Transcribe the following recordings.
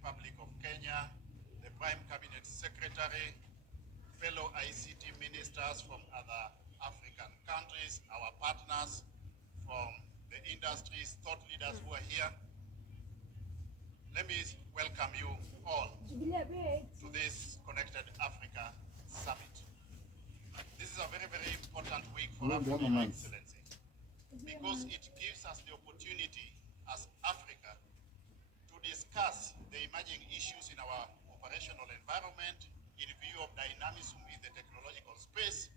Republic of Kenya, the Prime Cabinet Secretary, fellow ICT ministers from other African countries, our partners from the industries, thought leaders who are here. Let me welcome you all to this Connected Africa Summit. This is a very, very important week for Africa, Your Excellency, because it gives us the opportunity as Africa to discuss the emerging issues in our operational environment in view of dynamism in the technological space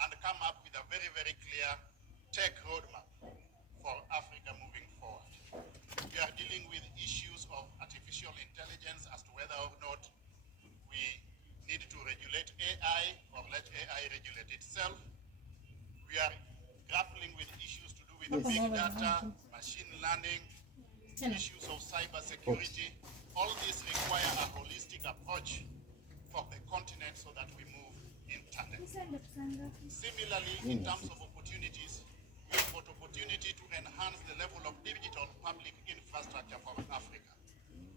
and come up with a very, very clear tech roadmap for Africa moving forward. We are dealing with issues of artificial intelligence as to whether or not we need to regulate AI or let AI regulate itself. We are grappling with issues to do with big data, machine learning, issues of cyber security. All these require a holistic approach for the continent so that we move in tandem. Similarly, in terms of opportunities, we've got opportunity to enhance the level of digital public infrastructure for Africa.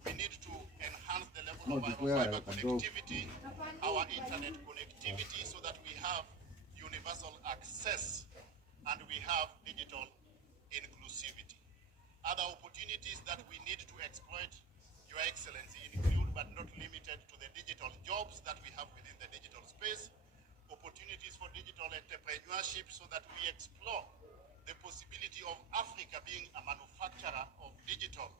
We need to enhance the level of our fiber connectivity, our internet connectivity, so that we have universal access and we have digital inclusivity. Other opportunities that we need to exploit, Your Excellency, include but not limited to the digital jobs that we have within the digital space, opportunities for digital entrepreneurship so that we explore the possibility of Africa being a manufacturer of digital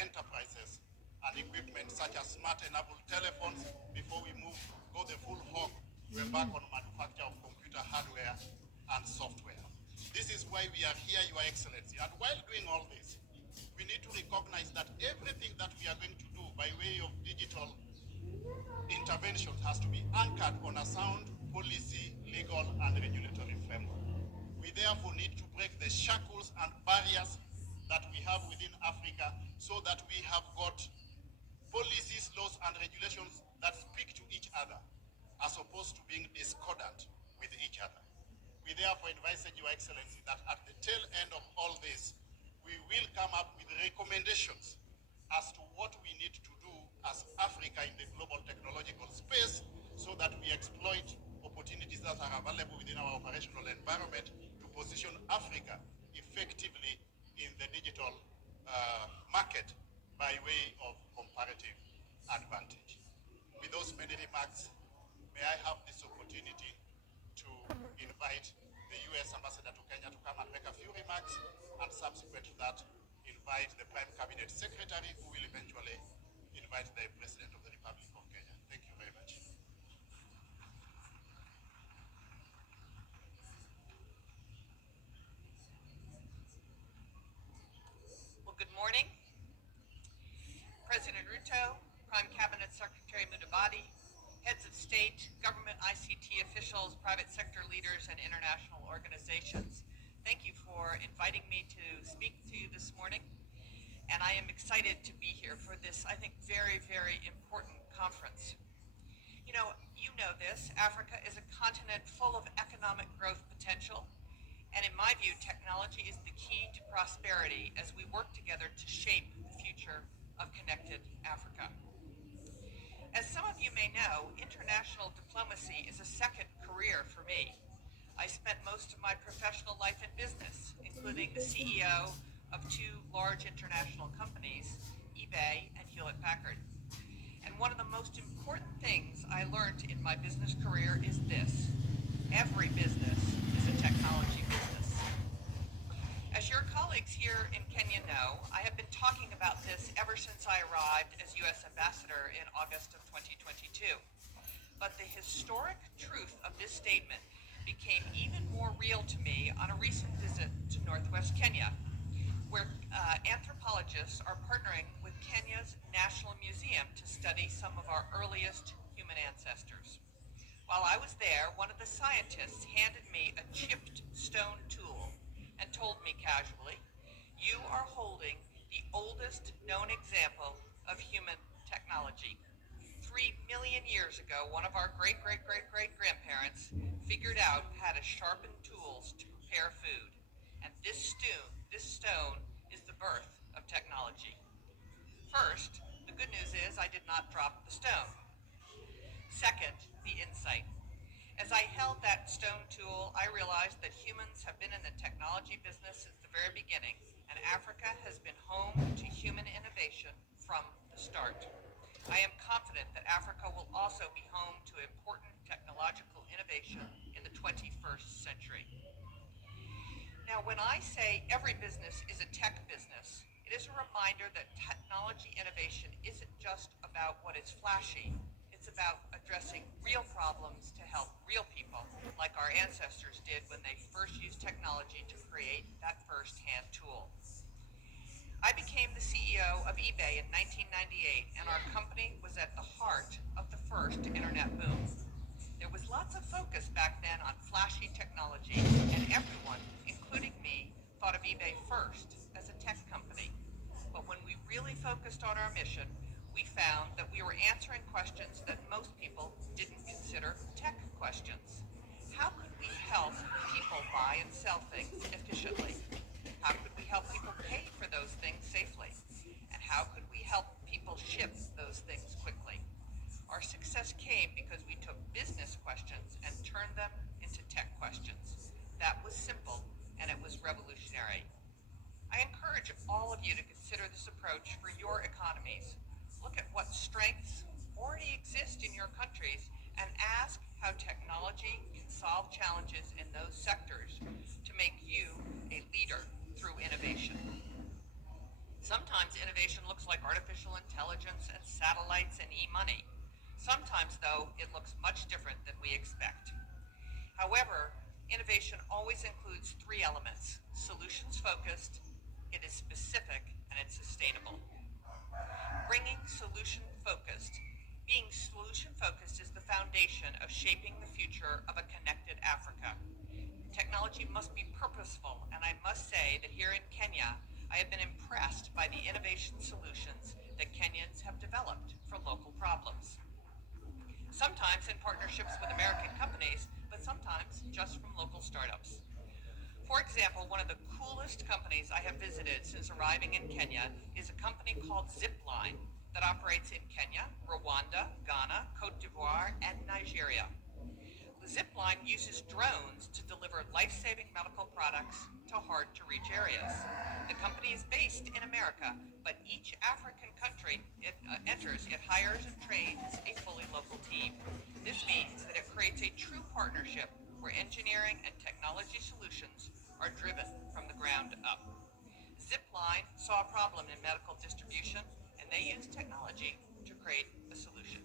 enterprises and equipment such as smart-enabled telephones before we go the full hog to embark on manufacture of computer hardware and software. This is why we are here, Your Excellency. And while doing all this, we need to recognize that everything that we are going to do by way of digital intervention has to be anchored on a sound policy, legal, and regulatory framework. We therefore need to break the shackles and barriers that we have within Africa so that we have got policies, laws, and regulations that speak to each other as opposed to being discordant with each other. We therefore advise Your Excellency that at the tail end of all this, we will come up with recommendations as to what we need to do as Africa in the global technological space so that we exploit opportunities that are available within our operational environment to position Africa effectively in the digital market by way of comparative advantage. With those many remarks, may I have this opportunity to invite the U.S. Ambassador to Kenya to come and make a few remarks, and subsequent to that, invite the Prime Cabinet Secretary, who will eventually invite the President of the Republic of Kenya. Thank you very much. Well, good morning. President Ruto, Prime Cabinet Secretary Mudavadi, heads of state, government ICT officials, private sector leaders, and international organizations. Thank you for inviting me to speak to you this morning. And I am excited to be here for this, I think, very, very important conference. You know this, Africa is a continent full of economic growth potential. And in my view, technology is the key to prosperity as we work together to shape the future of connected Africa. As some of you may know, international diplomacy is a second career for me. I spent most of my professional life in business, including the CEO of two large international companies, eBay and Hewlett-Packard. And one of the most important things I learned in my business career is this: every business is a technology business. As your colleagues here in Kenya know, I have been talking about this ever since I arrived as U.S. Ambassador in August of 2022. But the historic truth of this statement became even more real to me on a recent visit to Northwest Kenya, where anthropologists are partnering with Kenya's National Museum to study some of our earliest human ancestors. While I was there, one of the scientists handed me a chipped stone tool and told me casually, "You are holding the oldest known example of human technology. 3 million years ago, one of our great-great-great-great-grandparents figured out how to sharpen tools to prepare food. And this stone is the birth of technology." First, the good news is I did not drop the stone. Second, the insight. As I held that stone tool, I realized that humans have been in the technology business since the very beginning, and Africa has been home to human innovation from the start. I am confident that Africa will also be home to important technological innovation in the 21st century. Now, when I say every business is a tech business, it is a reminder that technology innovation isn't just about what is flashy. It's about addressing real problems to help real people, like our ancestors did when they first used technology to create that first hand tool. I became the CEO of eBay in 1998, and our company was at the heart of the first internet boom. There was lots of focus back then on flashy technology, and everyone, including me, thought of eBay first as a tech company. But when we really focused on our mission, we found that we were answering questions that most people didn't consider tech questions. How could we help people buy and sell things efficiently? How could we help people pay for those things safely? And how could we help people ship those things quickly? Our success came because we took business questions and turned them into tech questions. That was simple, and it was revolutionary. I encourage all of you to consider this approach for your economies. Look at what strengths already exist in your countries and ask how technology can solve challenges in those sectors to make you a leader through innovation. Sometimes innovation looks like artificial intelligence and satellites and e-money. Sometimes, though, it looks much different than we expect. However, innovation always includes three elements: solutions-focused, it is specific, and it's sustainable. Being solution-focused is the foundation of shaping the future of a connected Africa. Technology must be purposeful, and I must say that here in Kenya, I have been impressed by the innovation solutions that Kenyans have developed for local problems. Sometimes in partnerships with American companies, but sometimes just from local startups. For example, one of the coolest companies I have visited since arriving in Kenya is a company called Zipline that operates in Kenya, Rwanda, Ghana, Cote d'Ivoire, and Nigeria. Zipline uses drones to deliver life-saving medical products to hard-to-reach areas. The company is based in America, but each African country it enters, it hires and trains a fully local team. This means that it creates a true partnership where engineering and technology solutions are driven from the ground up. Zipline saw a problem in medical distribution, and they used technology to create a solution.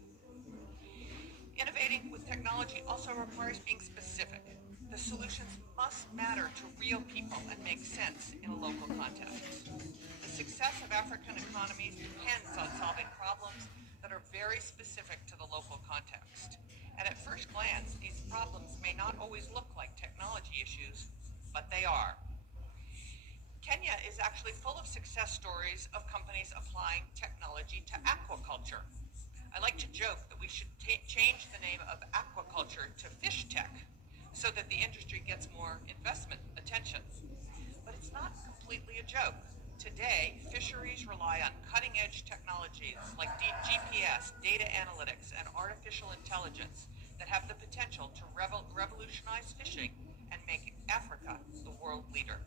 Innovating with technology also requires being specific. The solutions must matter to real people and make sense in a local context. The success of African economies depends on solving problems that are very specific to the local context. And at first glance, these problems may not always look like technology issues, but they are. Kenya is actually full of success stories of companies applying technology to aquaculture. I like to joke that we should change the name of aquaculture to fish tech so that the industry gets more investment attention. But it's not completely a joke. Today, fisheries rely on cutting-edge technologies like GPS, data analytics, and artificial intelligence that have the potential to revolutionize fishing and make Africa the world leader.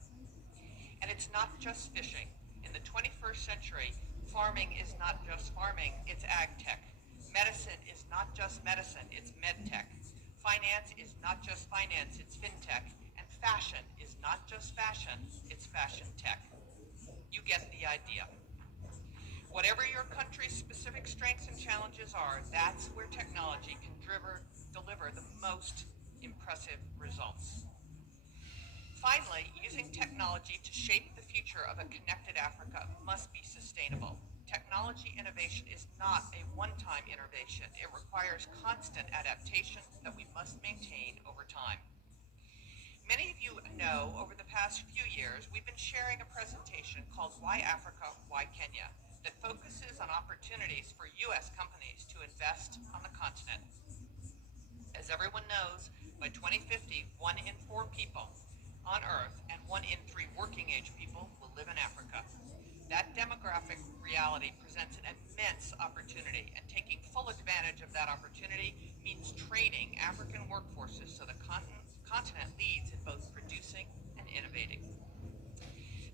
And it's not just fishing. In the 21st century, farming is not just farming, it's ag tech. Medicine is not just medicine, it's med tech. Finance is not just finance, it's fintech. And fashion is not just fashion, it's fashion tech. You get the idea. Whatever your country's specific strengths and challenges are, that's where technology can deliver the most impressive results. Finally, using technology to shape the future of a connected Africa must be sustainable. Technology innovation is not a one-time innovation. It requires constant adaptations that we must maintain over time. Many of you know over the past few years, we've been sharing a presentation called Why Africa, Why Kenya, that focuses on opportunities for U.S. companies to invest on the continent. As everyone knows, by 2050, 1 in 4 people on Earth and 1 in 3 working-age people will live in Africa. That demographic reality presents an immense advantage of that opportunity means training African workforces so the continent leads in both producing and innovating.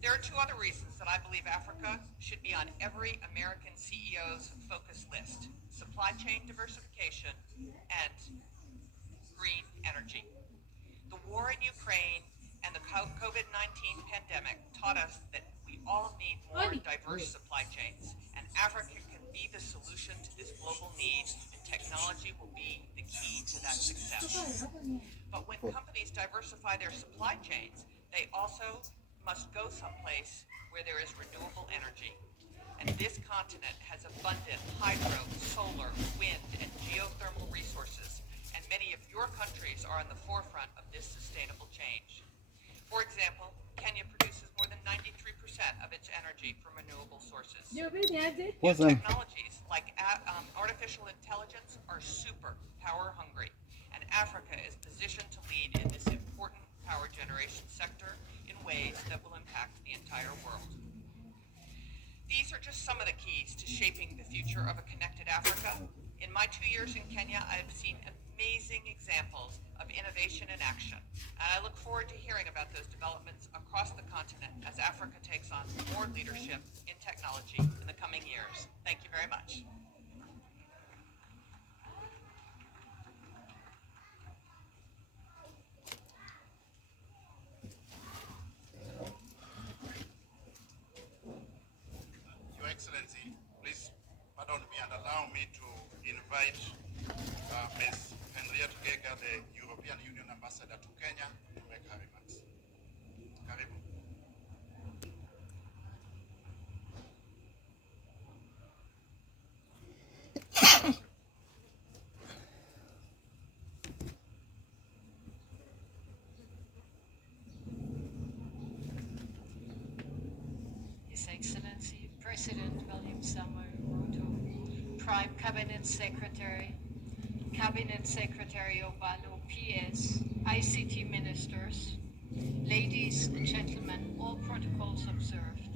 There are two other reasons that I believe Africa should be on every American CEO's focus list: supply chain diversification and green energy. The war in Ukraine and the COVID-19 pandemic taught us that we all need more diverse supply chains, and Africa can be the solution to this global need, and technology will be the key to that success. But when companies diversify their supply chains, they also must go someplace where there is renewable energy. And this continent has abundant hydro, solar, wind, and geothermal resources, and many of your countries are on the forefront of this sustainable change. For example, Kenya produces more than 93% of its energy from renewable sources. New technologies like artificial intelligence are super power hungry, and Africa is positioned to lead in this important power generation sector in ways that will impact the entire world. These are just some of the keys to shaping the future of a connected Africa. In my 2 years in Kenya, I have seen amazing examples of innovation in action, and I look forward to hearing about those developments across the continent as Africa takes on more leadership in technology in the coming years. Thank you very much. Your Excellency, please pardon me and allow me to invite Ms. Henriette Gega, the European Union Ambassador to Kenya, to make her remarks. Karibu. His Excellency President William Samuel Ruto, Prime Cabinet Secretary Obalo, PS, ICT Ministers, ladies and gentlemen, all protocols observed.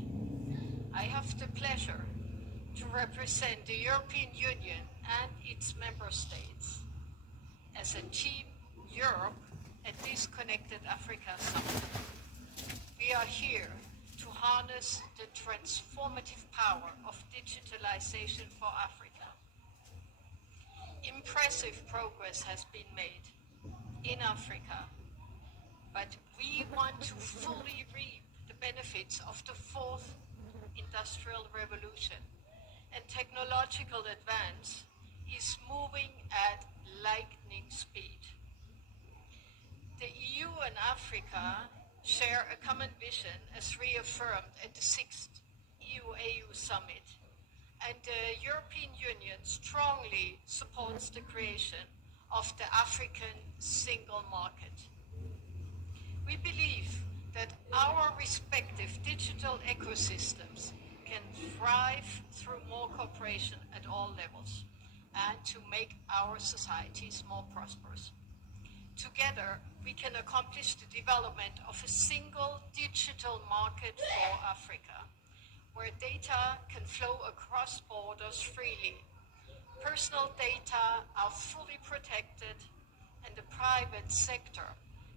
I have the pleasure to represent the European Union and its member states as a Team Europe at this Connected Africa Summit. We are here to harness the transformative power of digitalization for Africa. Impressive progress has been made in Africa, but we want to fully reap the benefits of the fourth industrial revolution, and technological advance is moving at lightning speed. The EU and Africa share a common vision as reaffirmed at the 6th EU-AU summit, and the European Union strongly supports the creation of the African single market. We believe that our respective digital ecosystems can thrive through more cooperation at all levels and to make our societies more prosperous. Together, we can accomplish the development of a single digital market for Africa, where data can flow across borders freely. Personal data are fully protected, and the private sector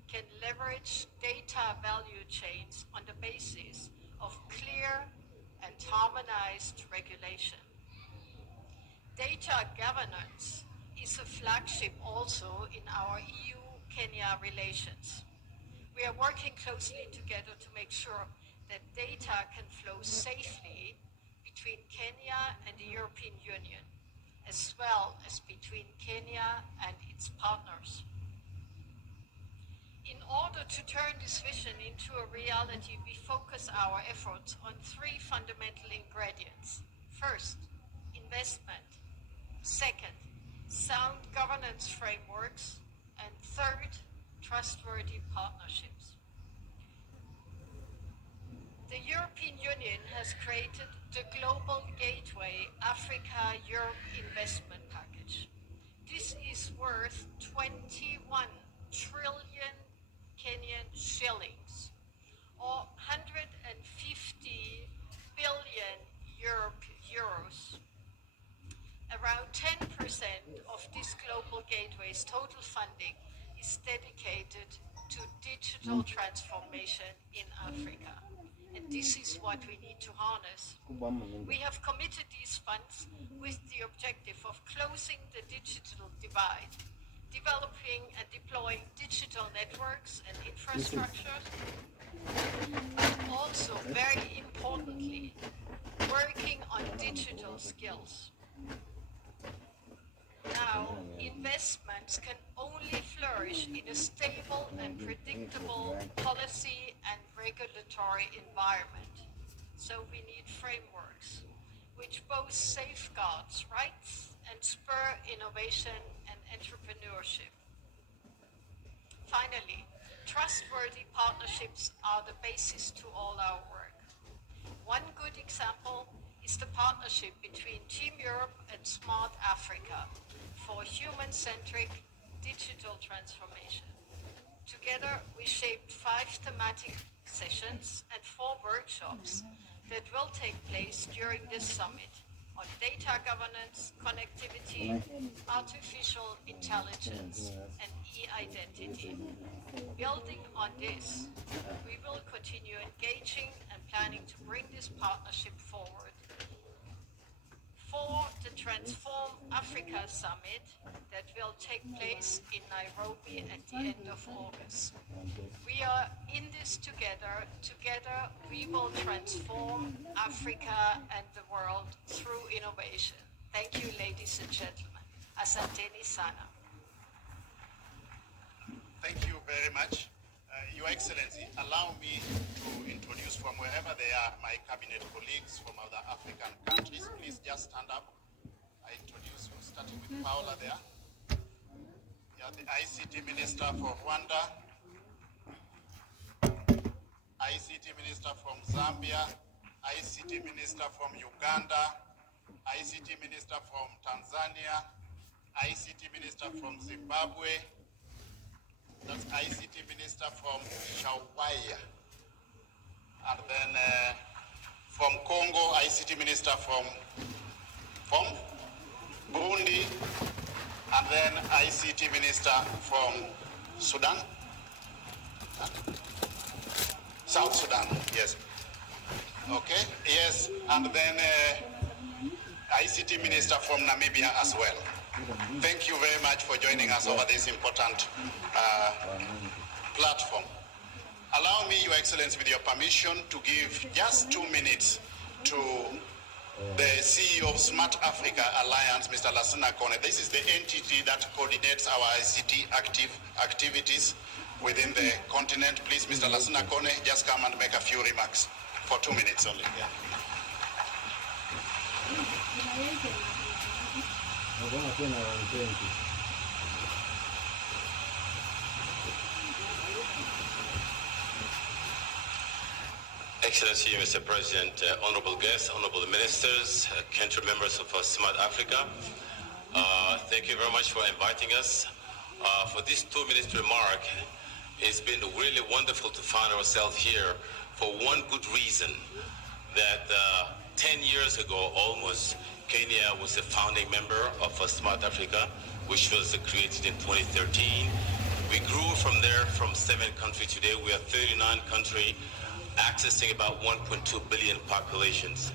can leverage data value chains on the basis of clear and harmonized regulation. Data governance is a flagship also in our EU-Kenya relations. We are working closely together to make sure that data can flow safely between Kenya and the European Union, as well as between Kenya and its partners. In order to turn this vision into a reality, we focus our efforts on three fundamental ingredients. First, investment. Second, sound governance frameworks. And third, trustworthy partnerships. The European Union has created the Global Gateway Africa-Europe Investment Package. This is worth 21 trillion Kenyan shillings, or 150 billion euros. Around 10% of this global gateway's total funding is dedicated to digital transformation in Africa. And this is what we need to harness. We have committed these funds with the objective of closing the digital divide, developing and deploying digital networks and infrastructures, but also, very importantly, working on digital skills. Now, investments can only flourish in a stable and predictable policy and regulatory environment. So we need frameworks which both safeguards rights and spur innovation and entrepreneurship. Finally, trustworthy partnerships are the basis to all our work. One good example is the partnership between Team Europe and Smart Africa for human-centric digital transformation. Together, we shaped 5 thematic sessions and 4 workshops that will take place during this summit on data governance, connectivity, artificial intelligence, and e-identity. Building on this, we will continue engaging and planning to bring this partnership forward. For the Transform Africa Summit that will take place in Nairobi at the end of August. We are in this together. Together we will transform Africa and the world through innovation. Thank you, ladies and gentlemen. Asanteni sana. Thank you very much. Your Excellency, allow me to introduce from wherever they are my cabinet colleagues from other African countries. Please just stand up. I introduce you, starting with Paola there. You are the ICT Minister for Rwanda, ICT Minister from Zambia, ICT Minister from Uganda, ICT Minister from Tanzania, ICT Minister from Zimbabwe, that's ICT Minister from Shawaya. And then from Congo, ICT Minister from Burundi. And then ICT Minister from Sudan. Huh? South Sudan, yes. Okay, yes. And then ICT Minister from Namibia as well. Thank you very much for joining us over this important platform. Allow me, Your Excellency, with your permission, to give just 2 minutes to the CEO of Smart Africa Alliance, Mr. Lassina Kone. This is the entity that coordinates our ICT activities within the continent. Please, Mr. Lassina Kone, just come and make a few remarks for 2 minutes only. Yeah. Excellency, Mr. President, honorable guests, honorable ministers, country members of Smart Africa, thank you very much for inviting us. For this 2 minute remark, it's been really wonderful to find ourselves here for one good reason, that 10 years ago almost, Kenya was a founding member of Smart Africa, which was created in 2013. We grew from there from 7 countries. Today we are 39 countries, accessing about 1.2 billion populations.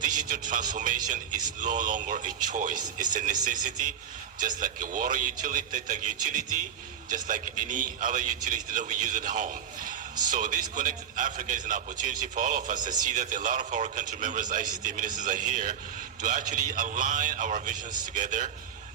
Digital transformation is no longer a choice, it's a necessity, just like a water utility, just like any other utility that we use at home. So this Connected Africa is an opportunity for all of us to see that a lot of our country members, ICT ministers, are here to actually align our visions together.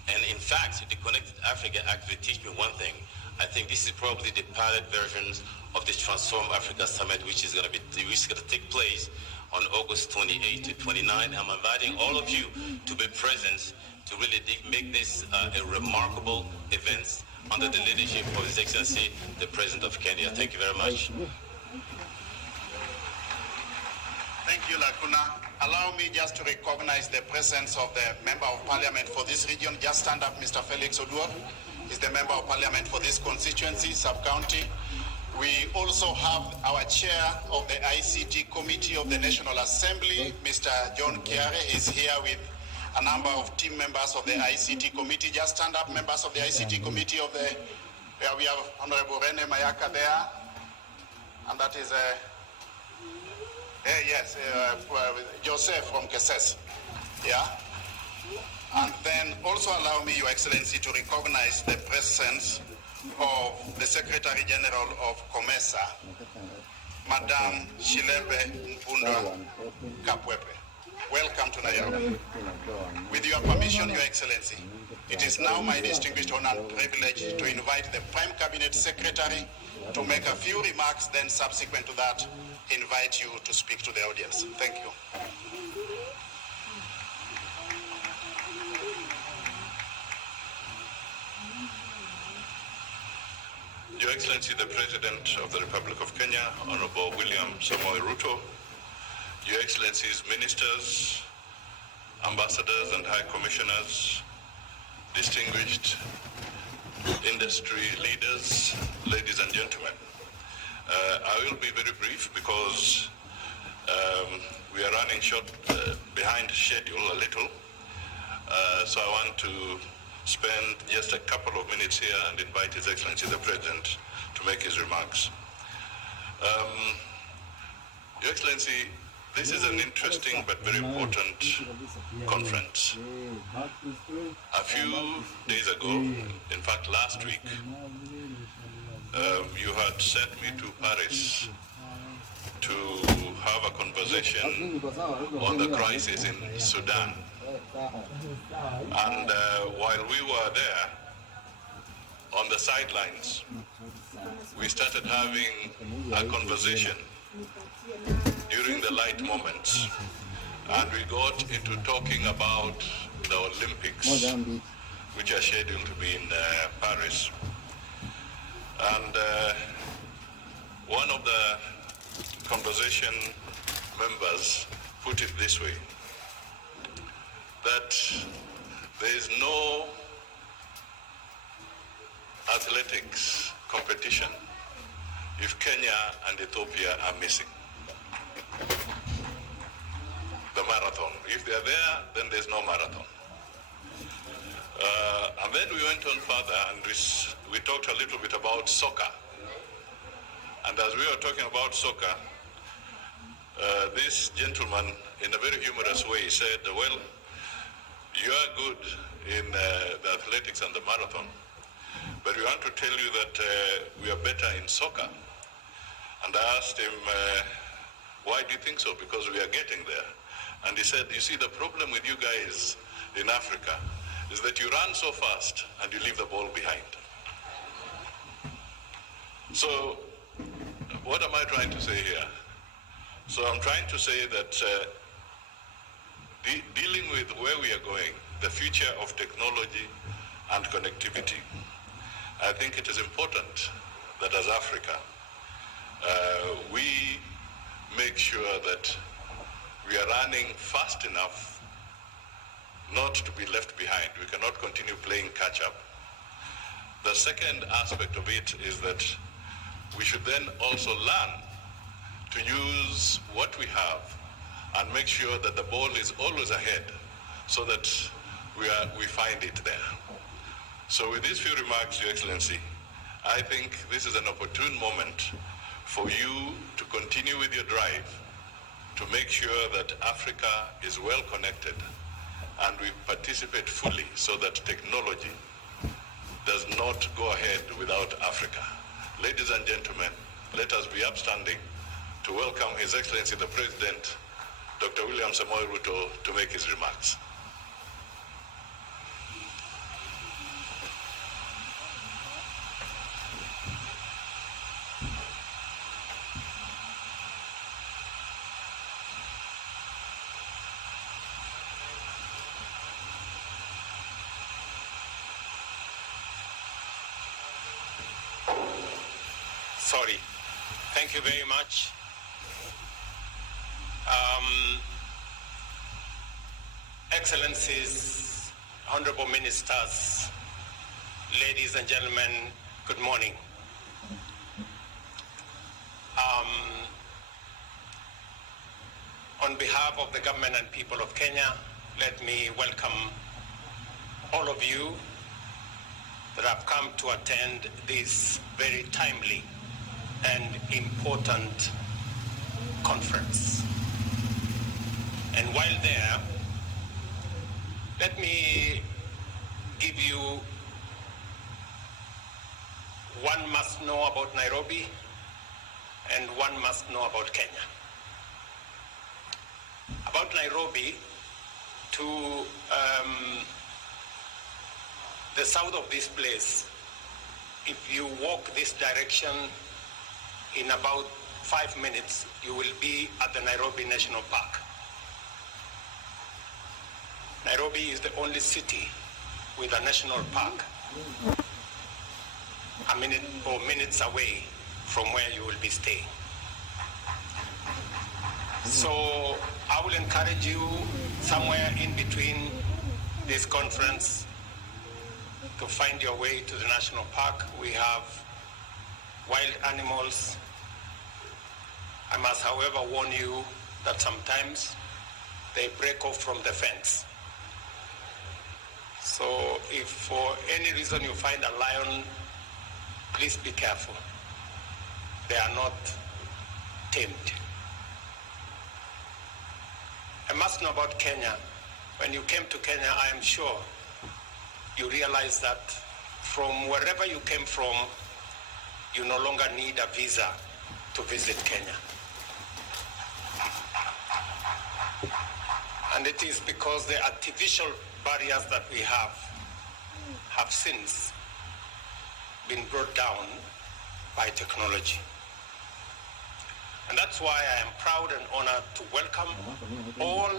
And in fact, the Connected Africa actually teach me one thing. I think this is probably the pilot versions of the Transform Africa Summit, which is going to take place on August 28 to 29. I'm inviting all of you to be present to really make this a remarkable event under the leadership of His Excellency, the President of Kenya. Thank you very much. Thank you, Lacuna. Allow me just to recognize the presence of the Member of Parliament for this region. Just stand up, Mr. Felix Oduor. He's the Member of Parliament for this constituency, sub-county. We also have our Chair of the ICT Committee of the National Assembly, Mr. John Kiare. He's here with a number of team members of the ICT committee. Just stand up, members of the ICT committee where we have Honorable Rene Mayaka there, and that is Joseph from Keses. Yeah. And then also allow me, Your Excellency, to recognize the presence of the Secretary General of COMESA, Madame Shilebe Mpunda Kapwepe. Welcome to Nairobi. With your permission, Your Excellency, it is now my distinguished honor and privilege to invite the Prime Cabinet Secretary to make a few remarks, then subsequent to that, invite you to speak to the audience. Thank you. Your Excellency, the President of the Republic of Kenya, Honorable William Samoei Ruto, Your Excellencies, Ministers, Ambassadors and High Commissioners, distinguished industry leaders, ladies and gentlemen. I will be very brief because we are running short behind schedule a little. So I want to spend just a couple of minutes here and invite His Excellency the President to make his remarks. Your Excellency, this is an interesting but very important conference. A few days ago, in fact last week, you had sent me to Paris to have a conversation on the crisis in Sudan. And while we were there on the sidelines, we started having a conversation during the light moments, and we got into talking about the Olympics, which are scheduled to be in Paris. And one of the conversation members put it this way, that there is no athletics competition if Kenya and Ethiopia are missing the marathon. If they are there, then there's no marathon. And then we went on further and we talked a little bit about soccer. And as we were talking about soccer, this gentleman, in a very humorous way, said, well, you are good in the athletics and the marathon, but we want to tell you that we are better in soccer. And I asked him, why do you think so? Because we are getting there. And he said, you see, the problem with you guys in Africa is that you run so fast and you leave the ball behind. So what am I trying to say here? So I'm trying to say that dealing with where we are going, the future of technology and connectivity, I think it is important that as Africa, we make sure that we are running fast enough not to be left behind. We cannot continue playing catch up. The second aspect of it is that we should then also learn to use what we have and make sure that the ball is always ahead so that we find it there. So with these few remarks, Your Excellency, I think this is an opportune moment for you to continue with your drive to make sure that Africa is well connected and we participate fully so that technology does not go ahead without Africa. Ladies and gentlemen, let us be upstanding to welcome His Excellency the President, Dr. William Samoei Ruto, to make his remarks. Sorry. Thank you very much. Excellencies, honorable ministers, ladies and gentlemen, good morning. On behalf of the government and people of Kenya, let me welcome all of you that have come to attend this very timely and important conference. And while there, let me give you one must know about Nairobi and one must know about Kenya. About Nairobi, to the south of this place, if you walk this direction, in about 5 minutes, you will be at the Nairobi National Park. Nairobi is the only city with a national park a minute or minutes away from where you will be staying. So I will encourage you somewhere in between this conference to find your way to the national park. We have wild animals. I must, however, warn you that sometimes they break off from the fence. So if for any reason you find a lion, please be careful. They are not tamed. I must know about Kenya. When you came to Kenya, I am sure you realize that from wherever you came from, you no longer need a visa to visit Kenya. And it is because the artificial barriers that we have since been brought down by technology. And that's why I am proud and honored to welcome all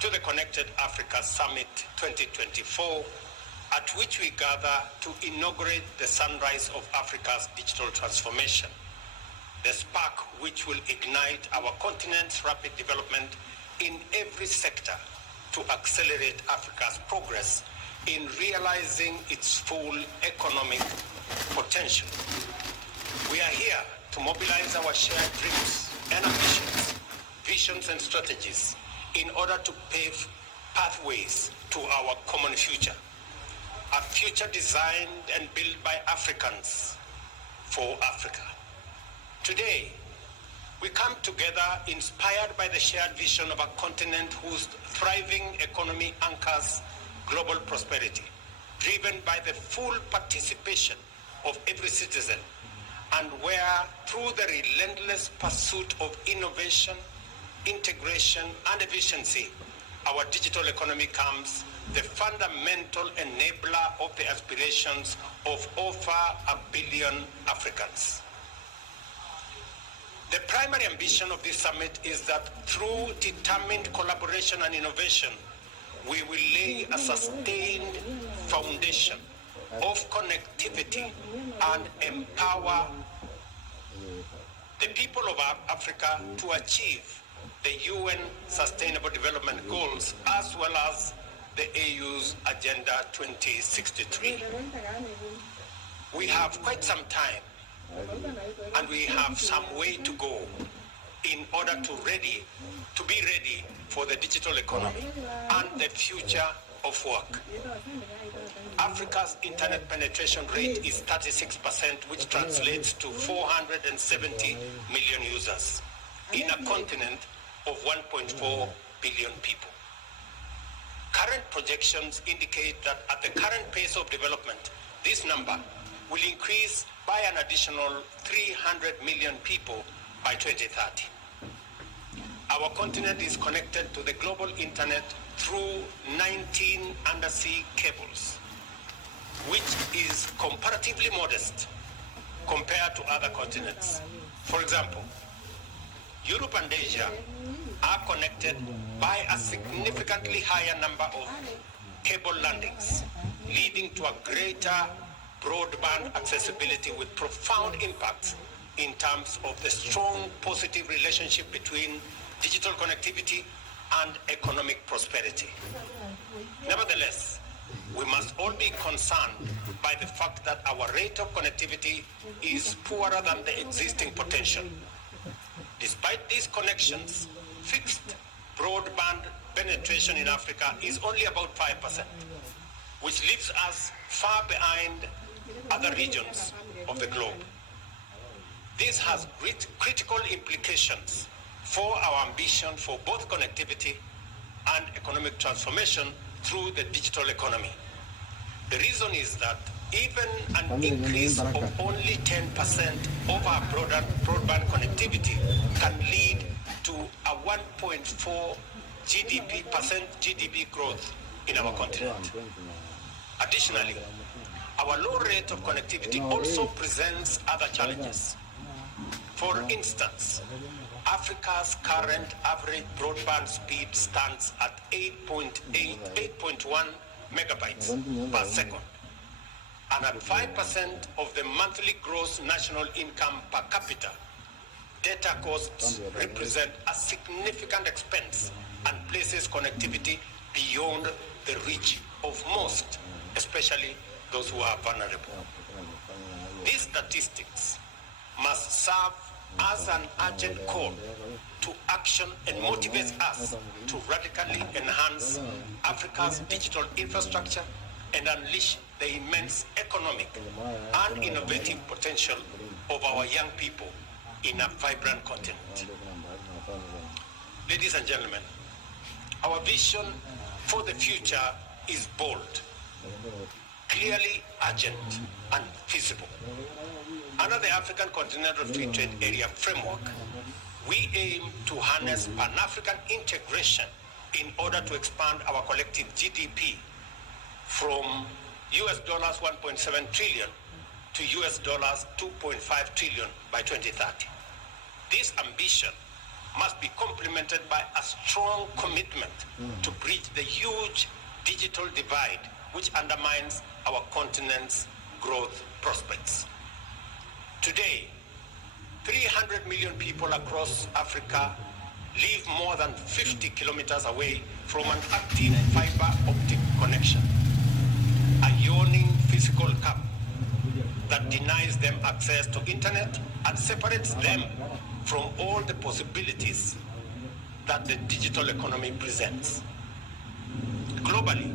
to the Connected Africa Summit 2024, at which we gather to inaugurate the sunrise of Africa's digital transformation, the spark which will ignite our continent's rapid development in every sector to accelerate Africa's progress in realizing its full economic potential. We are here to mobilize our shared dreams and ambitions, visions and strategies in order to pave pathways to our common future, a future designed and built by Africans for Africa. Today, we come together inspired by the shared vision of a continent whose thriving economy anchors global prosperity, driven by the full participation of every citizen, and where, through the relentless pursuit of innovation, integration, and efficiency, our digital economy becomes the fundamental enabler of the aspirations of over 1 billion Africans. The primary ambition of this summit is that through determined collaboration and innovation, we will lay a sustained foundation of connectivity and empower the people of Africa to achieve the UN Sustainable Development Goals as well as the AU's Agenda 2063. We have quite some time and we have some way to go in order to be ready for the digital economy and the future of work. Africa's internet penetration rate is 36%, which translates to 470 million users in a continent of 1.4 billion people. Current projections indicate that at the current pace of development, this number will increase by an additional 300 million people by 2030. Our continent is connected to the global internet through 19 undersea cables, which is comparatively modest compared to other continents. For example, Europe and Asia are connected by a significantly higher number of cable landings, leading to a greater broadband accessibility with profound impacts in terms of the strong positive relationship between digital connectivity and economic prosperity. Nevertheless, we must all be concerned by the fact that our rate of connectivity is poorer than the existing potential. Despite these connections, fixed broadband penetration in Africa is only about 5%, which leaves us far behind other regions of the globe. This has critical implications for our ambition for both connectivity and economic transformation through the digital economy. The reason is that even an increase of only 10% of our broadband connectivity can lead to a 1.4% GDP growth in our continent. Additionally, our low rate of connectivity also presents other challenges. For instance, Africa's current average broadband speed stands at 8.1 megabytes per second. And at 5% of the monthly gross national income per capita, data costs represent a significant expense and places connectivity beyond the reach of most, especially those who are vulnerable. These statistics must serve as an urgent call to action and motivates us to radically enhance Africa's digital infrastructure and unleash the immense economic and innovative potential of our young people in a vibrant continent. Ladies and gentlemen, our vision for the future is bold, clearly urgent, and feasible. Under the African Continental Free Trade Area framework, we aim to harness Pan-African integration in order to expand our collective GDP from US dollars 1.7 trillion to US dollars 2.5 trillion by 2030. This ambition must be complemented by a strong commitment to bridge the huge digital divide which undermines our continent's growth prospects. Today, 300 million people across Africa live more than 50 kilometers away from an active fiber optic connection, a yawning physical gap that denies them access to internet and separates them from all the possibilities that the digital economy presents. Globally,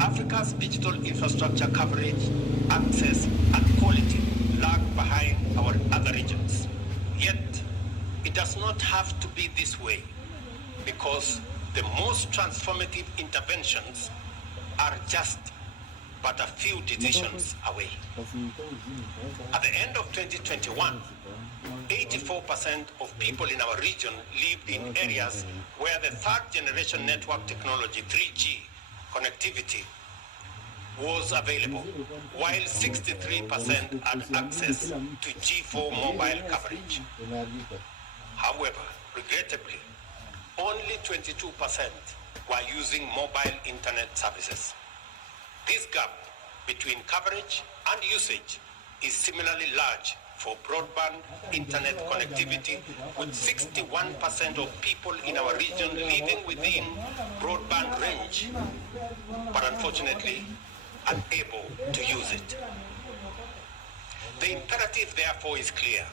Africa's digital infrastructure coverage, access, and quality lag behind our other regions. Yet, it does not have to be this way, because the most transformative interventions are just but a few decisions away. At the end of 2021, 84% of people in our region lived in areas where the third generation network technology, 3G, connectivity was available, while 63% had access to G4 mobile coverage. However, regrettably, only 22% were using mobile internet services. This gap between coverage and usage is similarly large for broadband internet connectivity, with 61% of people in our region living within broadband range, but unfortunately unable to use it. The imperative, therefore, is clear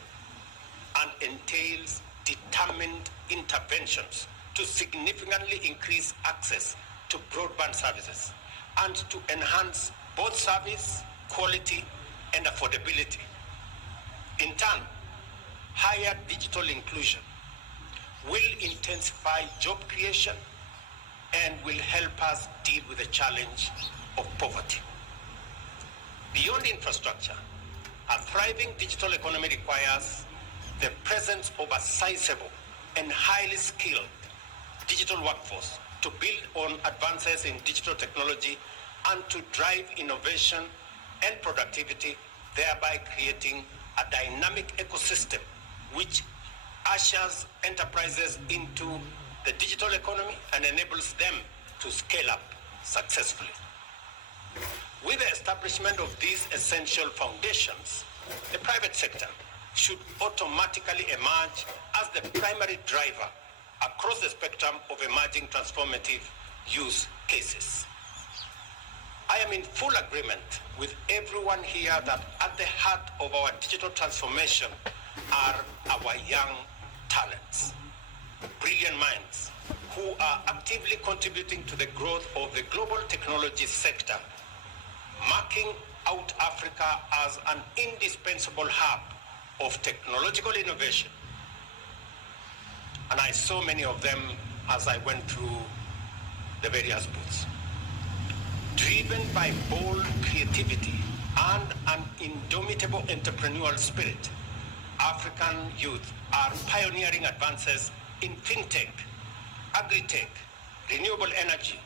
and entails determined interventions to significantly increase access to broadband services and to enhance both service, quality, and affordability. In turn, higher digital inclusion will intensify job creation and will help us deal with the challenge of poverty. Beyond infrastructure, a thriving digital economy requires the presence of a sizable and highly skilled digital workforce to build on advances in digital technology and to drive innovation and productivity, thereby creating a dynamic ecosystem which ushers enterprises into the digital economy and enables them to scale up successfully. With the establishment of these essential foundations, the private sector should automatically emerge as the primary driver across the spectrum of emerging transformative use cases. I am in full agreement with everyone here that at the heart of our digital transformation are our young talents, brilliant minds who are actively contributing to the growth of the global technology sector, marking out Africa as an indispensable hub of technological innovation. And I saw many of them as I went through the various booths. Driven by bold creativity and an indomitable entrepreneurial spirit, African youth are pioneering advances in fintech, agri-tech, renewable energy,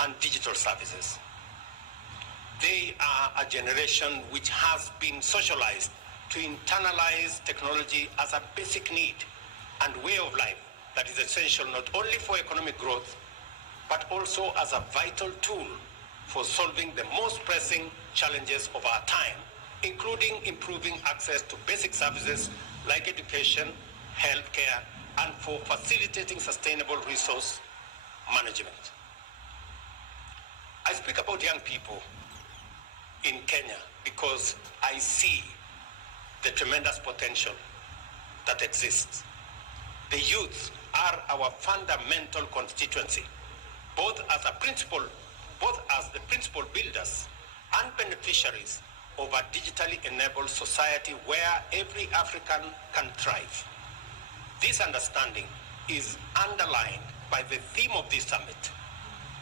and digital services. They are a generation which has been socialized to internalize technology as a basic need and way of life that is essential not only for economic growth, but also as a vital tool for solving the most pressing challenges of our time, including improving access to basic services like education, healthcare, and for facilitating sustainable resource management. I speak about young people in Kenya because I see the tremendous potential that exists. The youth are our fundamental constituency, both as the principal builders and beneficiaries of a digitally enabled society where every African can thrive. This understanding is underlined by the theme of this summit,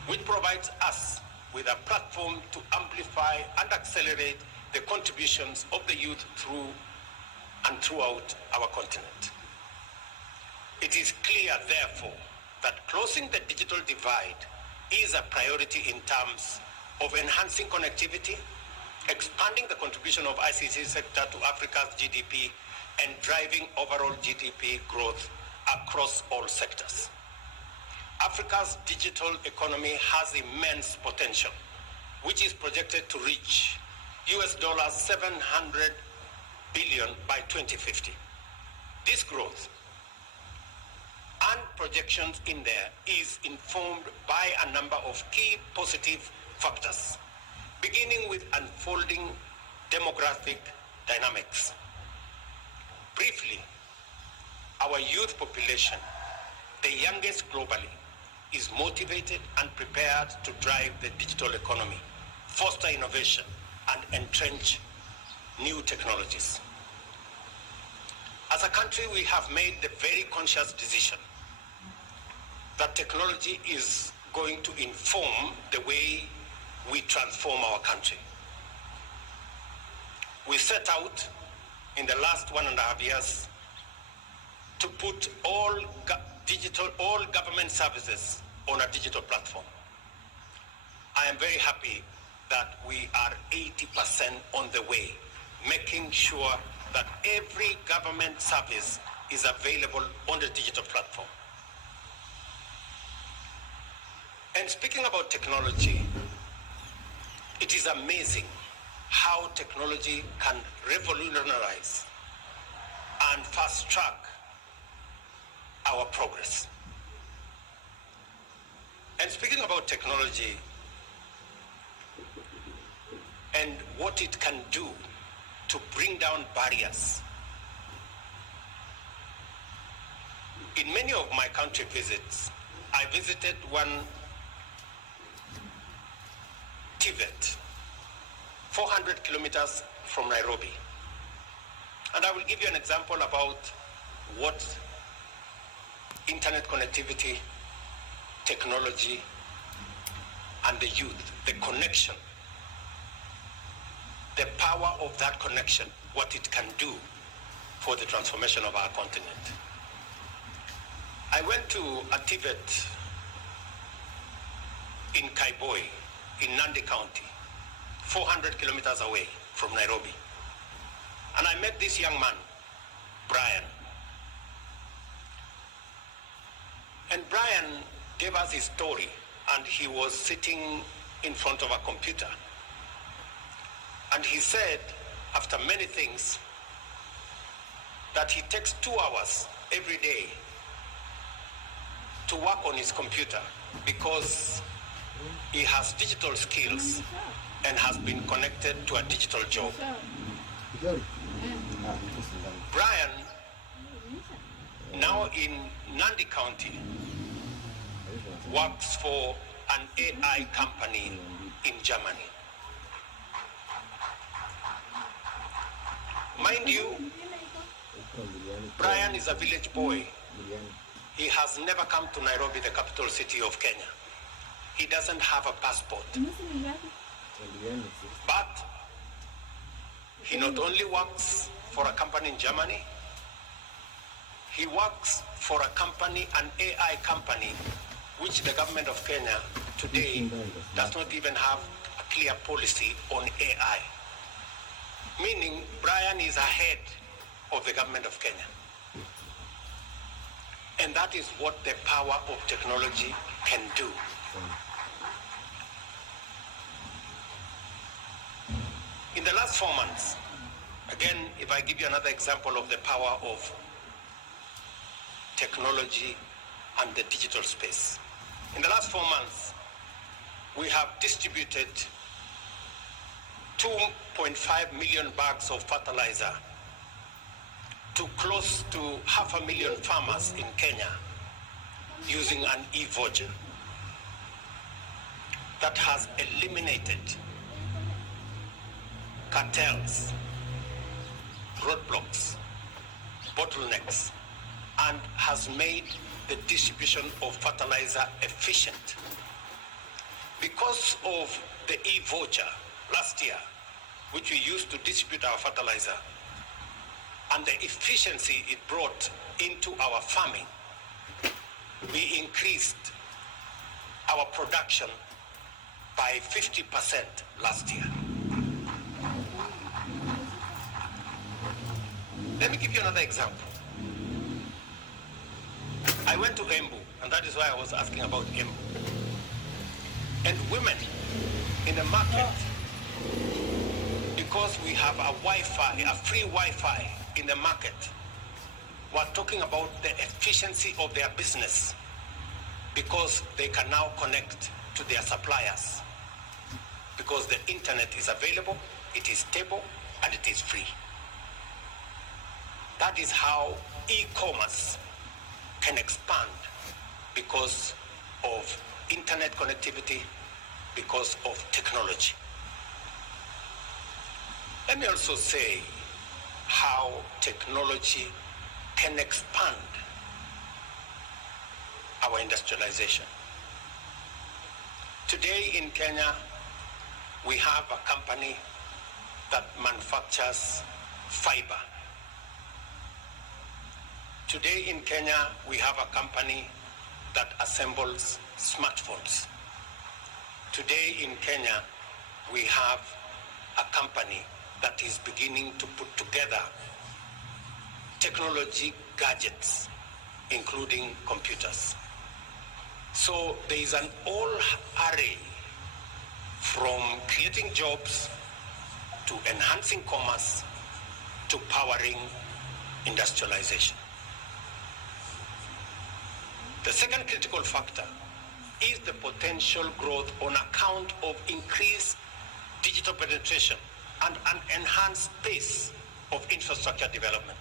which provides us with a platform to amplify and accelerate the contributions of the youth through and throughout our continent. It is clear, therefore, that closing the digital divide is a priority in terms of enhancing connectivity, expanding the contribution of ICT sector to Africa's GDP, and driving overall GDP growth across all sectors. Africa's digital economy has immense potential, which is projected to reach $700 billion by 2050. This growth and projections in there is informed by a number of key positive factors, beginning with unfolding demographic dynamics. Briefly, our youth population, the youngest globally, is motivated and prepared to drive the digital economy, foster innovation, and entrench new technologies. As a country, we have made the very conscious decision that technology is going to inform the way we transform our country. We set out in the last 1.5 years to put all government services on a digital platform. I am very happy that we are 80% on the way, making sure that every government service is available on the digital platform. And speaking about technology, it is amazing how technology can revolutionize and fast track our progress. And speaking about technology and what it can do to bring down barriers, in many of my country visits, I visited one Tibet, 400 kilometers from Nairobi. And I will give you an example about what internet connectivity, technology, and the youth, the connection, the power of that connection, what it can do for the transformation of our continent. I went to a Tibet in Kaiboi, in Nandi County, 400 kilometers away from Nairobi. And I met this young man, Brian. And Brian gave us his story, and he was sitting in front of a computer. And he said, after many things, that he takes 2 hours every day to work on his computer because he has digital skills and has been connected to a digital job. Brian, now in Nandi County, works for an AI company in Germany. Mind you, Brian is a village boy. He has never come to Nairobi, the capital city of Kenya. He doesn't have a passport. But he not only works for a company in Germany, he works for a company, an AI company, which the government of Kenya today does not even have a clear policy on AI. Meaning, Brian is ahead of the government of Kenya. And that is what the power of technology can do. In the last 4 months, again, if I give you another example of the power of technology and the digital space. In the last 4 months, we have distributed 2.5 million bags of fertilizer to close to 500,000 farmers in Kenya using an e-voucher that has eliminated cartels, roadblocks, bottlenecks, and has made the distribution of fertilizer efficient. Because of the e-voucher last year, which we used to distribute our fertilizer, and the efficiency it brought into our farming, we increased our production by 50% last year. Let me give you another example. I went to Embu, and that is why I was asking about Embu. And women in the market, because we have a Wi-Fi, a free Wi-Fi in the market, were talking about the efficiency of their business because they can now connect to their suppliers because the internet is available, it is stable, and it is free. That is how e-commerce can expand because of internet connectivity, because of technology. Let me also say how technology can expand our industrialization. Today in Kenya, we have a company that manufactures fiber. Today in Kenya, we have a company that assembles smartphones. Today in Kenya, we have a company that is beginning to put together technology gadgets, including computers. So there is an whole array from creating jobs to enhancing commerce to powering industrialization. The second critical factor is the potential growth on account of increased digital penetration and an enhanced pace of infrastructure development.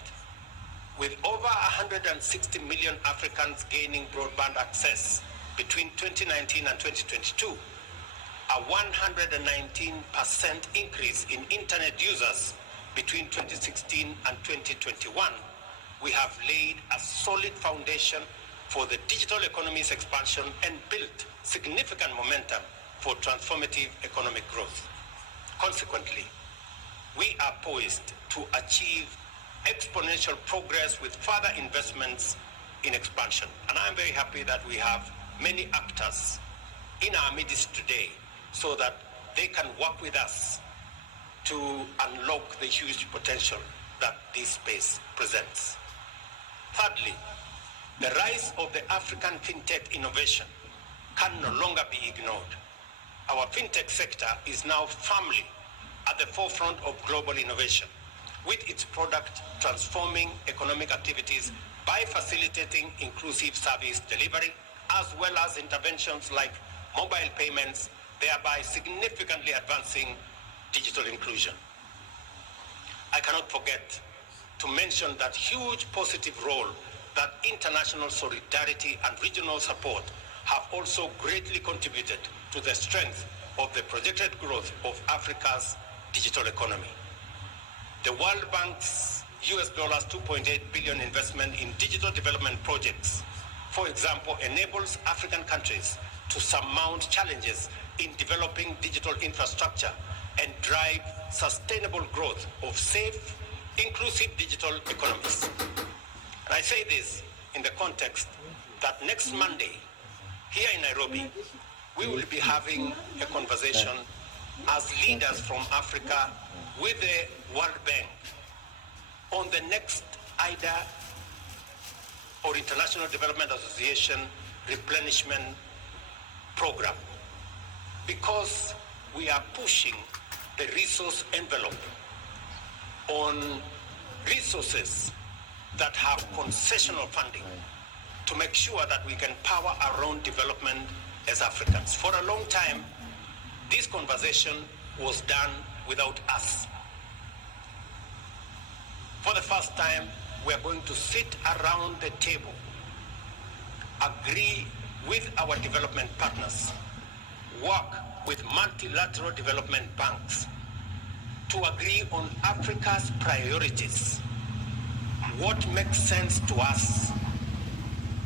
With over 160 million Africans gaining broadband access between 2019 and 2022, a 119% increase in internet users between 2016 and 2021, we have laid a solid foundation for the digital economy's expansion and built significant momentum for transformative economic growth. Consequently, we are poised to achieve exponential progress with further investments in expansion. And I'm very happy that we have many actors in our midst today so that they can work with us to unlock the huge potential that this space presents. Thirdly, the rise of the African fintech innovation can no longer be ignored. Our fintech sector is now firmly at the forefront of global innovation, with its product transforming economic activities by facilitating inclusive service delivery, as well as interventions like mobile payments, thereby significantly advancing digital inclusion. I cannot forget to mention that huge positive role that international solidarity and regional support have also greatly contributed to the strength of the projected growth of Africa's digital economy. The World Bank's US dollars 2.8 billion investment in digital development projects, for example, enables African countries to surmount challenges in developing digital infrastructure and drive sustainable growth of safe, inclusive digital economies. And I say this in the context that next Monday, here in Nairobi, we will be having a conversation as leaders from Africa with the World Bank on the next IDA or International Development Association replenishment program, because we are pushing the resource envelope on resources that have concessional funding to make sure that we can power our own development as Africans. For a long time, this conversation was done without us. For the first time, we are going to sit around the table, agree with our development partners, work with multilateral development banks to agree on Africa's priorities, what makes sense to us.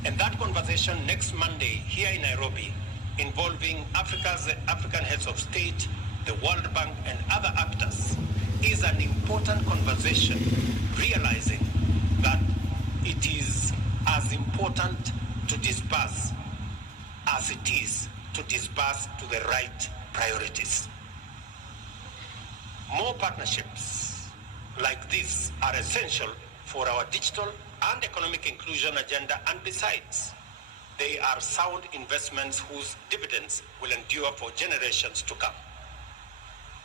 And that conversation next Monday here in Nairobi, involving African heads of state, the World Bank, and other actors, is an important conversation, realizing that it is as important to disperse as it is to disperse to the right priorities. More partnerships like this are essential for our digital and economic inclusion agenda, and besides, they are sound investments whose dividends will endure for generations to come.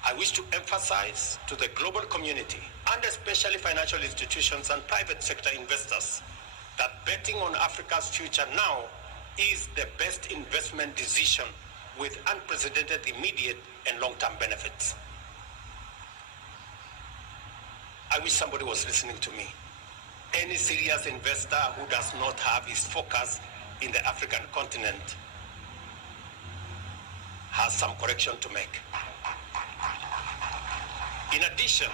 I wish to emphasize to the global community, and especially financial institutions and private sector investors, that betting on Africa's future now is the best investment decision with unprecedented immediate and long-term benefits. I wish somebody was listening to me. Any serious investor who does not have his focus in the African continent has some correction to make. In addition,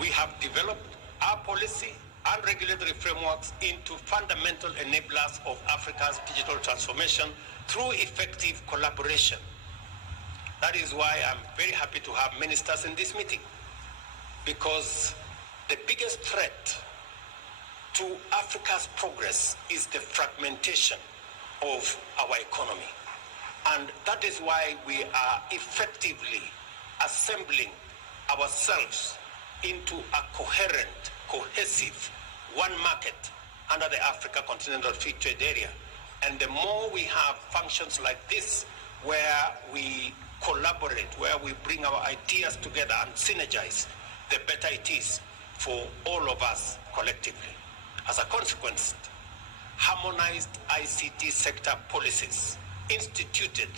we have developed our policy and regulatory frameworks into fundamental enablers of Africa's digital transformation through effective collaboration. That is why I'm very happy to have ministers in this meeting, because the biggest threat to Africa's progress is the fragmentation of our economy. And that is why we are effectively assembling ourselves into a coherent, cohesive, one market under the Africa Continental Free Trade Area. And the more we have functions like this, where we collaborate, where we bring our ideas together and synergize, the better it is for all of us collectively. As a consequence, harmonized ICT sector policies instituted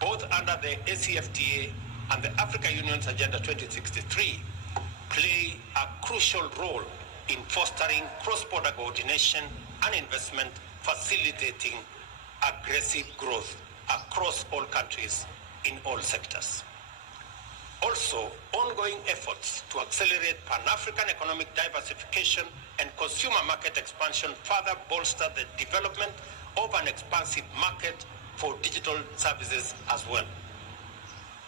both under the ACFTA and the Africa Union's Agenda 2063 play a crucial role in fostering cross-border coordination and investment, facilitating aggressive growth across all countries in all sectors. Also, ongoing efforts to accelerate Pan-African economic diversification and consumer market expansion further bolster the development of an expansive market for digital services as well.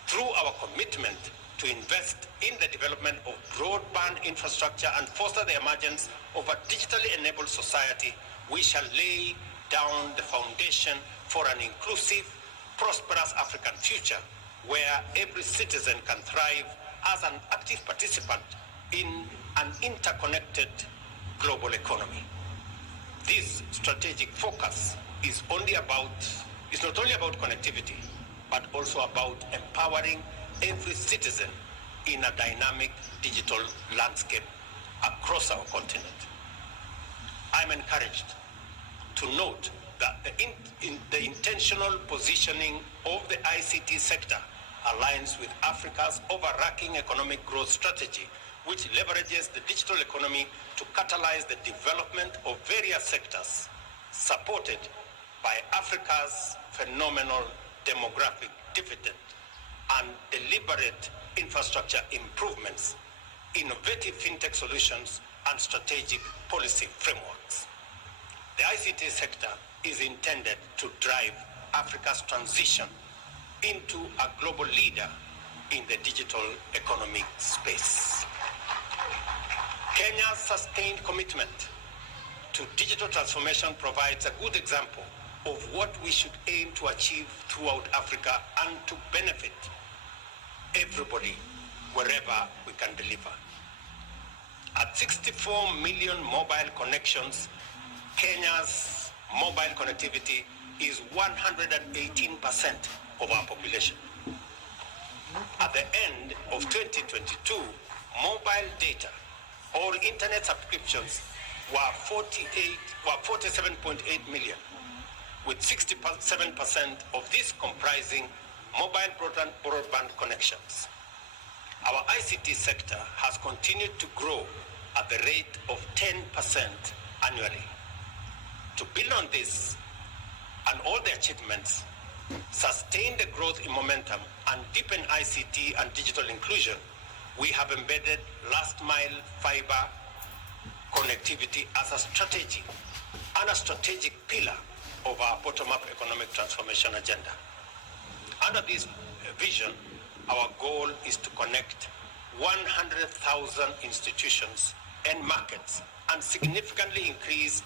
Through our commitment to invest in the development of broadband infrastructure and foster the emergence of a digitally enabled society, we shall lay down the foundation for an inclusive, prosperous African future where every citizen can thrive as an active participant in an interconnected global economy. This strategic focus is not only about connectivity, but also about empowering every citizen in a dynamic digital landscape across our continent. I'm encouraged to note that the intentional positioning of the ICT sector aligns with Africa's overarching economic growth strategy, which leverages the digital economy to catalyze the development of various sectors, supported by Africa's phenomenal demographic dividend and deliberate infrastructure improvements, innovative fintech solutions, and strategic policy frameworks. The ICT sector is intended to drive Africa's transition into a global leader in the digital economic space. Kenya's sustained commitment to digital transformation provides a good example of what we should aim to achieve throughout Africa and to benefit everybody wherever we can deliver. At 64 million mobile connections, Kenya's mobile connectivity is 118% of our population. At the end of 2022, mobile data or internet subscriptions were 47.8 million, with 67% of this comprising mobile broadband connections. Our ICT sector has continued to grow at the rate of 10% annually. To build on this and all the achievements, sustain the growth in momentum, and deepen ICT and digital inclusion, we have embedded last-mile fiber connectivity as a strategy and a strategic pillar of our bottom-up economic transformation agenda. Under this vision, our goal is to connect 100,000 institutions and markets and significantly increase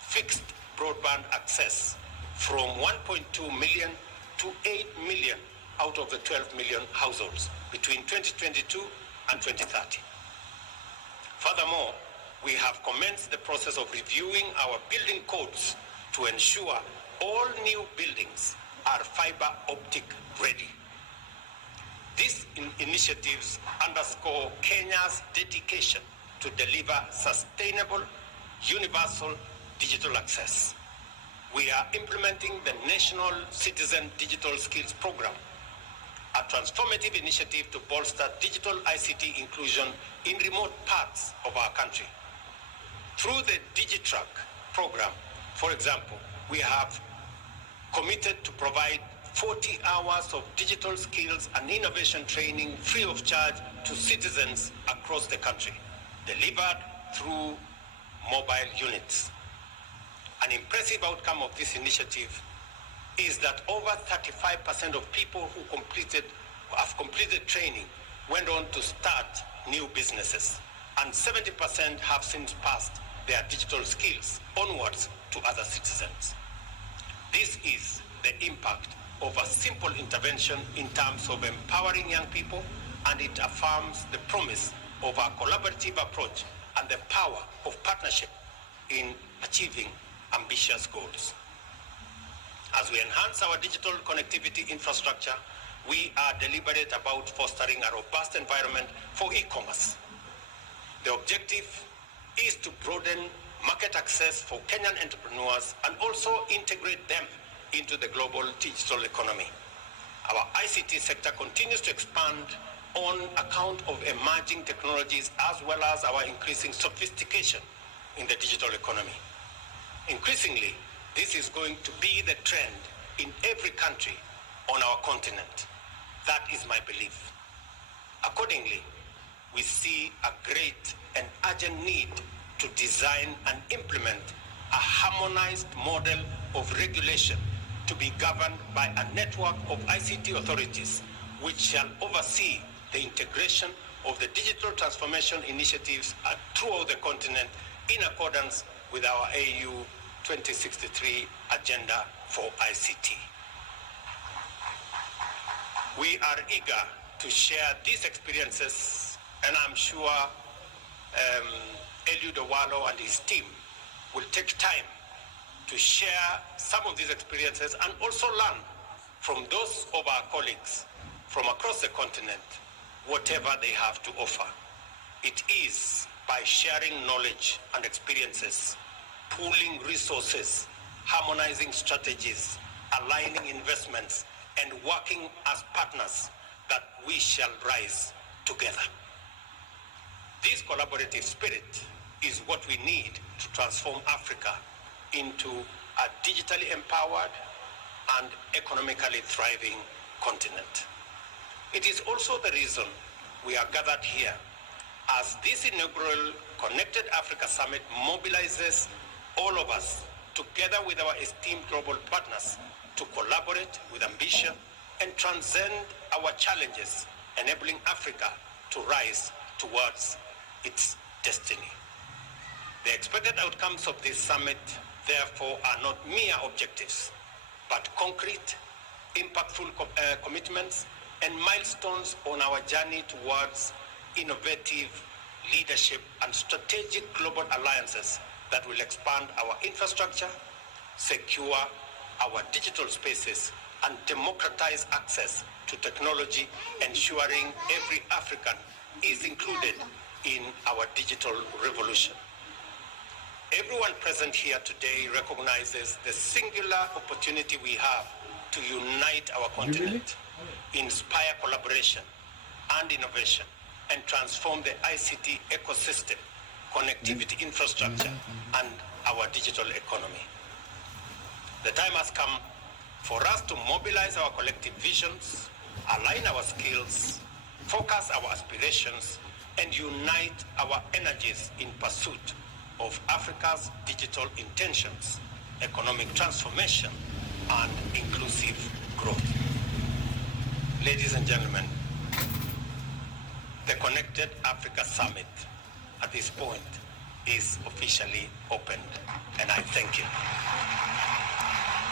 fixed broadband access from 1.2 million to 8 million out of the 12 million households between 2022 and 2030. Furthermore, we have commenced the process of reviewing our building codes to ensure all new buildings are fiber optic ready. These initiatives underscore Kenya's dedication to deliver sustainable, universal digital access. We are implementing the National Citizen Digital Skills Program, a transformative initiative to bolster digital ICT inclusion in remote parts of our country. Through the DigiTrack program, for example, we have committed to provide 40 hours of digital skills and innovation training free of charge to citizens across the country, delivered through mobile units. An impressive outcome of this initiative is that over 35% of people who have completed training went on to start new businesses, and 70% have since passed their digital skills onwards to other citizens. This is the impact of a simple intervention in terms of empowering young people, and it affirms the promise of a collaborative approach and the power of partnership in achieving ambitious goals. As we enhance our digital connectivity infrastructure, we are deliberate about fostering a robust environment for e-commerce. The objective is to broaden market access for Kenyan entrepreneurs and also integrate them into the global digital economy. Our ICT sector continues to expand on account of emerging technologies as well as our increasing sophistication in the digital economy. Increasingly, this is going to be the trend in every country on our continent. That is my belief. Accordingly, we see a great and urgent need to design and implement a harmonized model of regulation to be governed by a network of ICT authorities which shall oversee the integration of the digital transformation initiatives throughout the continent in accordance with our AU 2063 agenda for ICT. We are eager to share these experiences, and I'm sure Eliud Owalo and his team will take time to share some of these experiences and also learn from those of our colleagues from across the continent, whatever they have to offer. It is by sharing knowledge and experiences, pooling resources, harmonizing strategies, aligning investments, and working as partners that we shall rise together. This collaborative spirit is what we need to transform Africa into a digitally empowered and economically thriving continent. It is also the reason we are gathered here as this inaugural Connected Africa Summit mobilizes all of us together with our esteemed global partners to collaborate with ambition and transcend our challenges, enabling Africa to rise towards its destiny. The expected outcomes of this summit, therefore, are not mere objectives, but concrete, impactful commitments and milestones on our journey towards innovative leadership and strategic global alliances that will expand our infrastructure, secure our digital spaces, and democratize access to technology, ensuring every African is included in our digital revolution. Everyone present here today recognizes the singular opportunity we have to unite our continent, inspire collaboration and innovation, and transform the ICT ecosystem, connectivity infrastructure, and our digital economy. The time has come for us to mobilize our collective visions, align our skills, focus our aspirations, and unite our energies in pursuit of Africa's digital intentions, economic transformation, and inclusive growth. Ladies and gentlemen, the Connected Africa Summit at this point is officially opened, and I thank you.